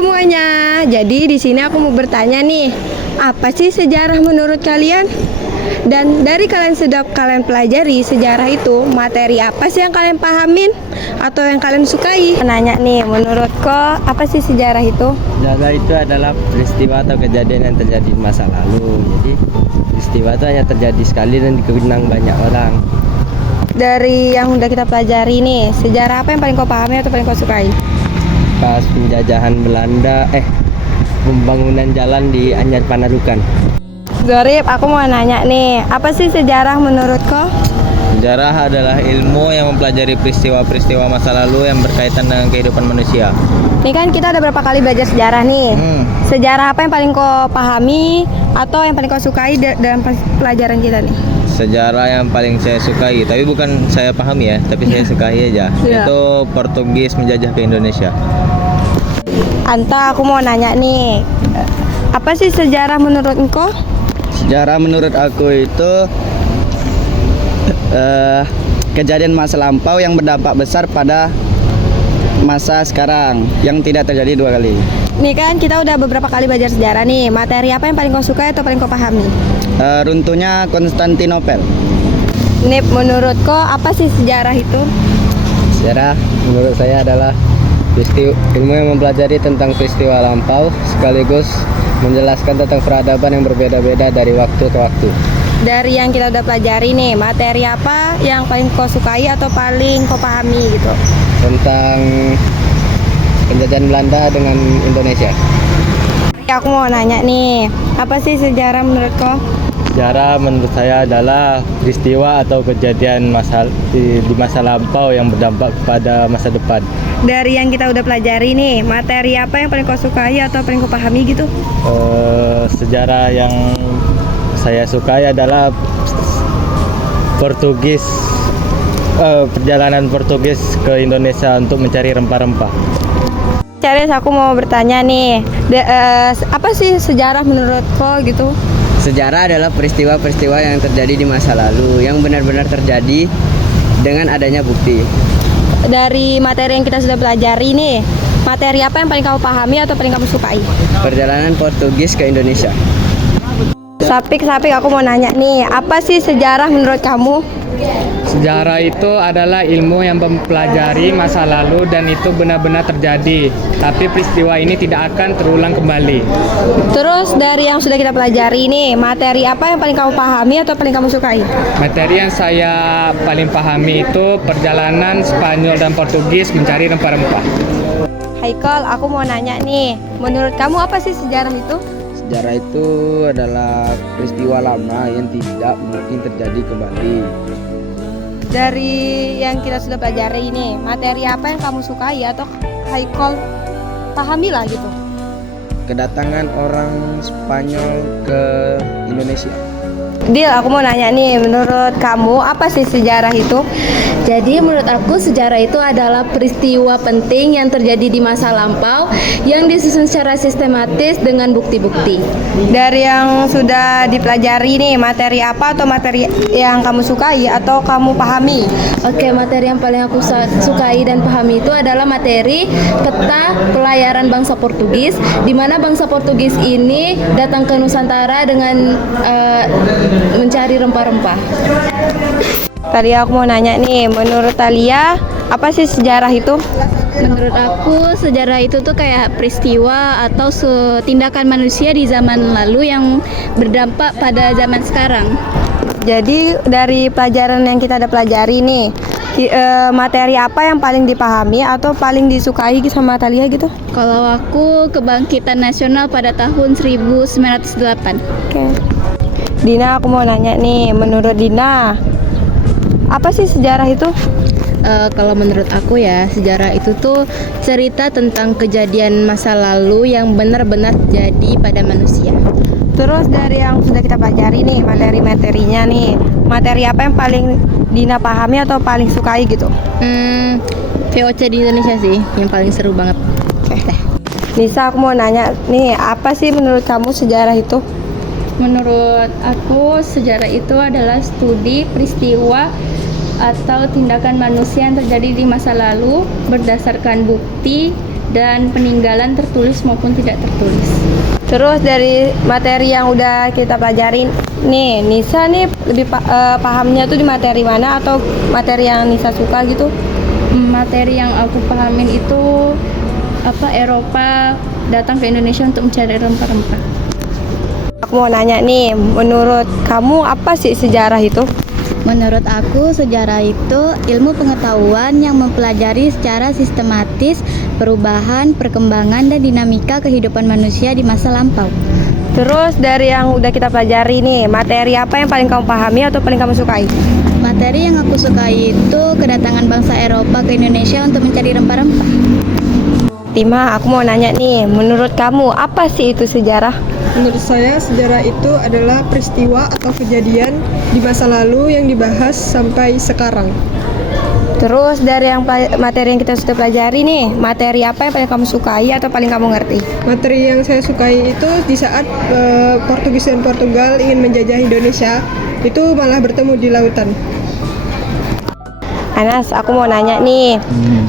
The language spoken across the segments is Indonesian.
semuanya. Jadi di sini aku mau bertanya nih, apa sih sejarah menurut kalian? Dan dari kalian sudah kalian pelajari sejarah itu, materi apa sih yang kalian pahamin atau yang kalian sukai? Nanya nih, menurut kau apa sih sejarah itu? Sejarah itu adalah peristiwa atau kejadian yang terjadi di masa lalu. Jadi peristiwa itu hanya terjadi sekali dan dikenang banyak orang. Dari yang udah kita pelajari nih, sejarah apa yang paling kau pahami atau paling kau sukai? Pas penjajahan Belanda, pembangunan jalan di Anyar Panarukan. Gorip, aku mau nanya nih, apa sih sejarah menurut kau? Sejarah adalah ilmu yang mempelajari peristiwa-peristiwa masa lalu yang berkaitan dengan kehidupan manusia. Nih kan kita udah berapa kali belajar sejarah nih. Sejarah apa yang paling kau pahami atau yang paling kau sukai dalam pelajaran kita nih? Sejarah yang paling saya sukai, tapi bukan saya pahami ya, tapi saya sukai aja. Iya. Itu Portugis menjajah ke Indonesia. Anta, aku mau nanya nih, apa sih sejarah menurut engkau? Sejarah menurut aku itu kejadian masa lampau yang berdampak besar pada masa sekarang yang tidak terjadi dua kali. Nih kan kita udah beberapa kali belajar sejarah nih, materi apa yang paling kau sukai atau paling kau pahami? Runtuhnya Konstantinopel. Nip, menurut kau apa sih sejarah itu? Sejarah menurut saya adalah ilmu yang mempelajari tentang peristiwa lampau sekaligus menjelaskan tentang peradaban yang berbeda-beda dari waktu ke waktu. Dari yang kita udah pelajari nih, materi apa yang paling kau sukai atau paling kau pahami gitu? Tentang penjajahan Belanda dengan Indonesia. Aku mau nanya nih, apa sih sejarah menurut kau? Sejarah menurut saya adalah peristiwa atau kejadian di masa lampau yang berdampak pada masa depan. Dari yang kita udah pelajari nih, materi apa yang paling kau sukai atau paling kau pahami gitu? Sejarah yang saya sukai adalah perjalanan Portugis ke Indonesia untuk mencari rempah-rempah. Caris, aku mau bertanya nih, apa sih sejarah menurut kau gitu? Sejarah adalah peristiwa-peristiwa yang terjadi di masa lalu yang benar-benar terjadi dengan adanya bukti. Dari materi yang kita sudah pelajari nih, materi apa yang paling kamu pahami atau paling kamu sukai? Perjalanan Portugis ke Indonesia. Sapik, aku mau nanya nih, apa sih sejarah menurut kamu? Sejarah itu adalah ilmu yang mempelajari masa lalu dan itu benar-benar terjadi. Tapi peristiwa ini tidak akan terulang kembali. Terus dari yang sudah kita pelajari nih, materi apa yang paling kamu pahami atau paling kamu sukai? Materi yang saya paling pahami itu perjalanan Spanyol dan Portugis mencari rempah-rempah. Haikal, aku mau nanya nih, menurut kamu apa sih sejarah itu? Sejarah itu adalah peristiwa lama yang tidak mungkin terjadi kembali. Dari yang kita sudah pelajari ini, materi apa yang kamu sukai atau Haikal pahami lah gitu? Kedatangan orang Spanyol ke Indonesia. Dil, aku mau nanya nih, menurut kamu apa sih sejarah itu? Jadi menurut aku sejarah itu adalah peristiwa penting yang terjadi di masa lampau yang disusun secara sistematis dengan bukti-bukti. Dari yang sudah dipelajari nih, materi apa atau materi yang kamu sukai atau kamu pahami? Oke, materi yang paling aku sukai dan pahami itu adalah materi peta pelayaran bangsa Portugis, di mana bangsa Portugis ini datang ke Nusantara dengan mencari rempah-rempah. Tadi aku mau nanya nih, menurut Talia apa sih sejarah itu? Menurut aku sejarah itu tuh kayak peristiwa atau tindakan manusia di zaman lalu yang berdampak pada zaman sekarang. Jadi dari pelajaran yang kita ada pelajari nih, materi apa yang paling dipahami atau paling disukai sama Talia gitu? Kalau aku kebangkitan nasional pada tahun 1908. Oke. Dina, aku mau nanya nih, menurut Dina apa sih sejarah itu? Kalau menurut aku ya, sejarah itu tuh cerita tentang kejadian masa lalu yang benar-benar terjadi pada manusia. Terus dari yang sudah kita pelajari nih, materi-materinya nih, materi apa yang paling Dina pahami atau paling sukai gitu? VOC di Indonesia sih, yang paling seru banget. Nisa, aku mau nanya nih, apa sih menurut kamu sejarah itu? Menurut aku, sejarah itu adalah studi peristiwa atau tindakan manusia yang terjadi di masa lalu berdasarkan bukti dan peninggalan tertulis maupun tidak tertulis. Terus dari materi yang udah kita pelajarin nih, Nisa nih lebih pahamnya tuh di materi mana atau materi yang Nisa suka gitu? Materi yang aku pahamin itu Eropa datang ke Indonesia untuk mencari rempah-rempah. Aku mau nanya nih, menurut kamu apa sih sejarah itu? Menurut aku, sejarah itu ilmu pengetahuan yang mempelajari secara sistematis perubahan, perkembangan, dan dinamika kehidupan manusia di masa lampau. Terus dari yang udah kita pelajari nih, materi apa yang paling kamu pahami atau paling kamu sukai? Materi yang aku sukai itu kedatangan bangsa Eropa ke Indonesia untuk mencari rempah-rempah. Tima, aku mau nanya nih, menurut kamu apa sih itu sejarah? Menurut saya, sejarah itu adalah peristiwa atau kejadian di masa lalu yang dibahas sampai sekarang. Terus dari yang materi yang kita sudah pelajari nih, materi apa yang paling kamu sukai atau paling kamu ngerti? Materi yang saya sukai itu di saat Portugis dan Portugal ingin menjajah Indonesia, itu malah bertemu di lautan. Anas, aku mau nanya nih,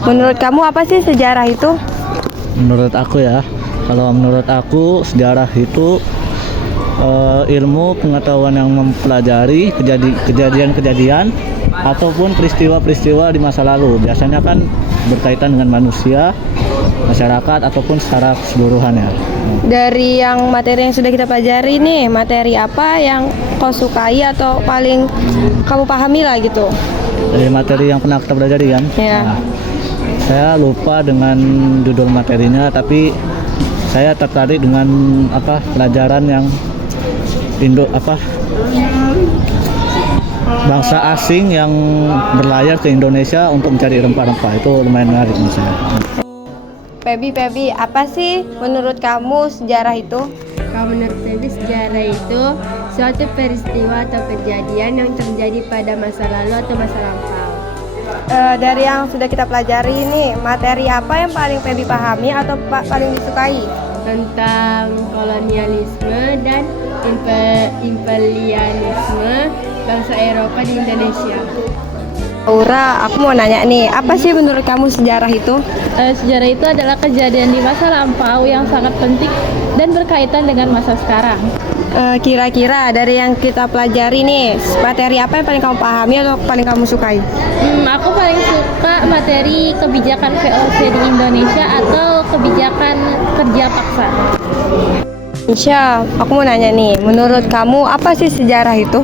menurut kamu apa sih sejarah itu? Menurut aku ya, kalau menurut aku sejarah itu ilmu pengetahuan yang mempelajari kejadian-kejadian ataupun peristiwa-peristiwa di masa lalu. Biasanya kan berkaitan dengan manusia, masyarakat ataupun secara keseluruhan ya. Dari yang materi yang sudah kita pelajari nih, materi apa yang kau sukai atau paling kamu pahami lah gitu? Dari materi yang pernah kita pelajari kan? Ya. Nah, saya lupa dengan judul materinya, tapi saya tertarik dengan pelajaran yang bangsa asing yang berlayar ke Indonesia untuk mencari rempah-rempah. Itu lumayan menarik menurut saya. Pebi, apa sih menurut kamu sejarah itu? Kalau menurut Febi, sejarah itu suatu peristiwa atau kejadian yang terjadi pada masa lalu atau masa lampau. Dari yang sudah kita pelajari ini, materi apa yang paling Pebi pahami atau paling disukai? Tentang kolonialisme dan imperialisme bangsa Eropa di Indonesia. Aura, aku mau nanya nih, apa sih menurut kamu sejarah itu? Sejarah itu adalah kejadian di masa lampau yang sangat penting dan berkaitan dengan masa sekarang. Kira-kira dari yang kita pelajari nih, materi apa yang paling kamu pahami atau paling kamu sukai? Aku paling suka materi kebijakan VOC di Indonesia atau kebijakan kerja paksa. Insya, aku mau nanya nih, menurut kamu apa sih sejarah itu?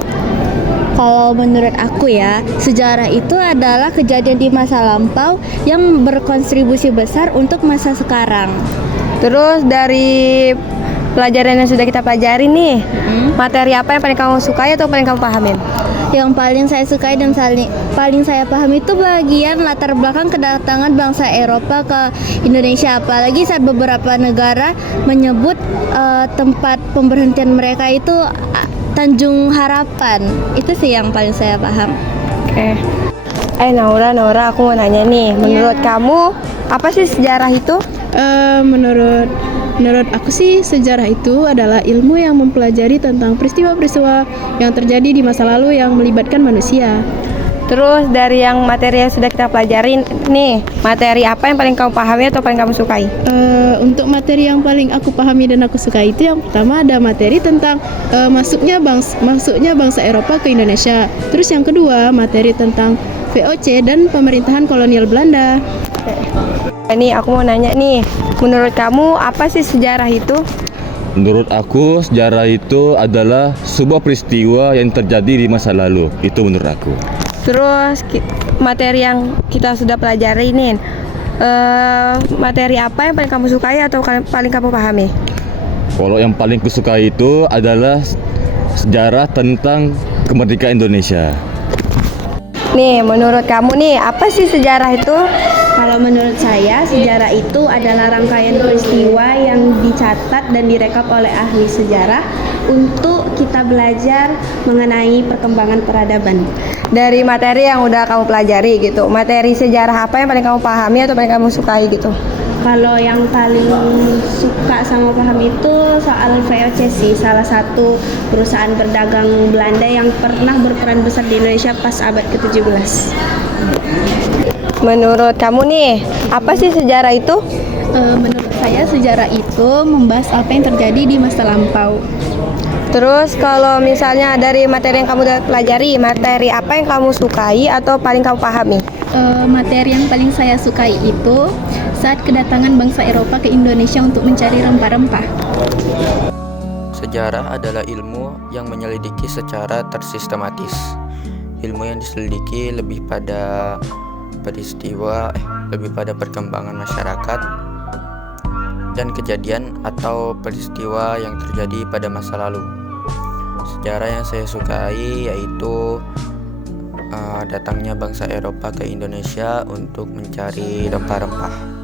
Kalau menurut aku ya, sejarah itu adalah kejadian di masa lampau yang berkontribusi besar untuk masa sekarang. Terus dari pelajaran yang sudah kita pelajari nih, materi apa yang paling kamu sukai atau paling kamu pahamin? Yang paling saya sukai dan paling saya pahami itu bagian latar belakang kedatangan bangsa Eropa ke Indonesia. Apalagi saat beberapa negara menyebut tempat pemberhentian mereka itu Tanjung Harapan. Itu sih yang paling saya paham. Oke. Naura, aku mau nanya nih, menurut kamu apa sih sejarah itu? Menurut aku sih, sejarah itu adalah ilmu yang mempelajari tentang peristiwa-peristiwa yang terjadi di masa lalu yang melibatkan manusia. Terus dari yang materi yang sudah kita pelajarin nih, materi apa yang paling kamu pahami atau paling kamu sukai? Untuk materi yang paling aku pahami dan aku suka itu yang pertama ada materi tentang masuknya bangsa Eropa ke Indonesia. Terus yang kedua materi tentang VOC dan pemerintahan kolonial Belanda. Nih aku mau nanya nih, menurut kamu apa sih sejarah itu? Menurut aku, sejarah itu adalah sebuah peristiwa yang terjadi di masa lalu. Itu menurut aku. Terus materi yang kita sudah pelajari ini, materi apa yang paling kamu sukai atau paling kamu pahami? Kalau yang paling kusukai itu adalah sejarah tentang kemerdekaan Indonesia. Nih, menurut kamu nih, apa sih sejarah itu? Kalau menurut saya, sejarah itu adalah rangkaian peristiwa yang dicatat dan direkap oleh ahli sejarah untuk kita belajar mengenai perkembangan peradaban. Dari materi yang udah kamu pelajari gitu, materi sejarah apa yang paling kamu pahami atau paling kamu sukai gitu? Kalau yang paling suka sama paham itu soal VOC sih, salah satu perusahaan berdagang Belanda yang pernah berperan besar di Indonesia pas abad ke-17. Menurut kamu nih, apa sih sejarah itu? Menurut saya sejarah itu membahas apa yang terjadi di masa lampau. Terus kalau misalnya dari materi yang kamu udah pelajari, materi apa yang kamu sukai atau paling kamu pahami? Materi yang paling saya sukai itu saat kedatangan bangsa Eropa ke Indonesia untuk mencari rempah-rempah. Sejarah adalah ilmu yang menyelidiki secara tersistematis. Ilmu yang diselidiki lebih pada perkembangan masyarakat dan kejadian atau peristiwa yang terjadi pada masa lalu. Sejarah yang saya sukai yaitu datangnya bangsa Eropa ke Indonesia untuk mencari rempah-rempah.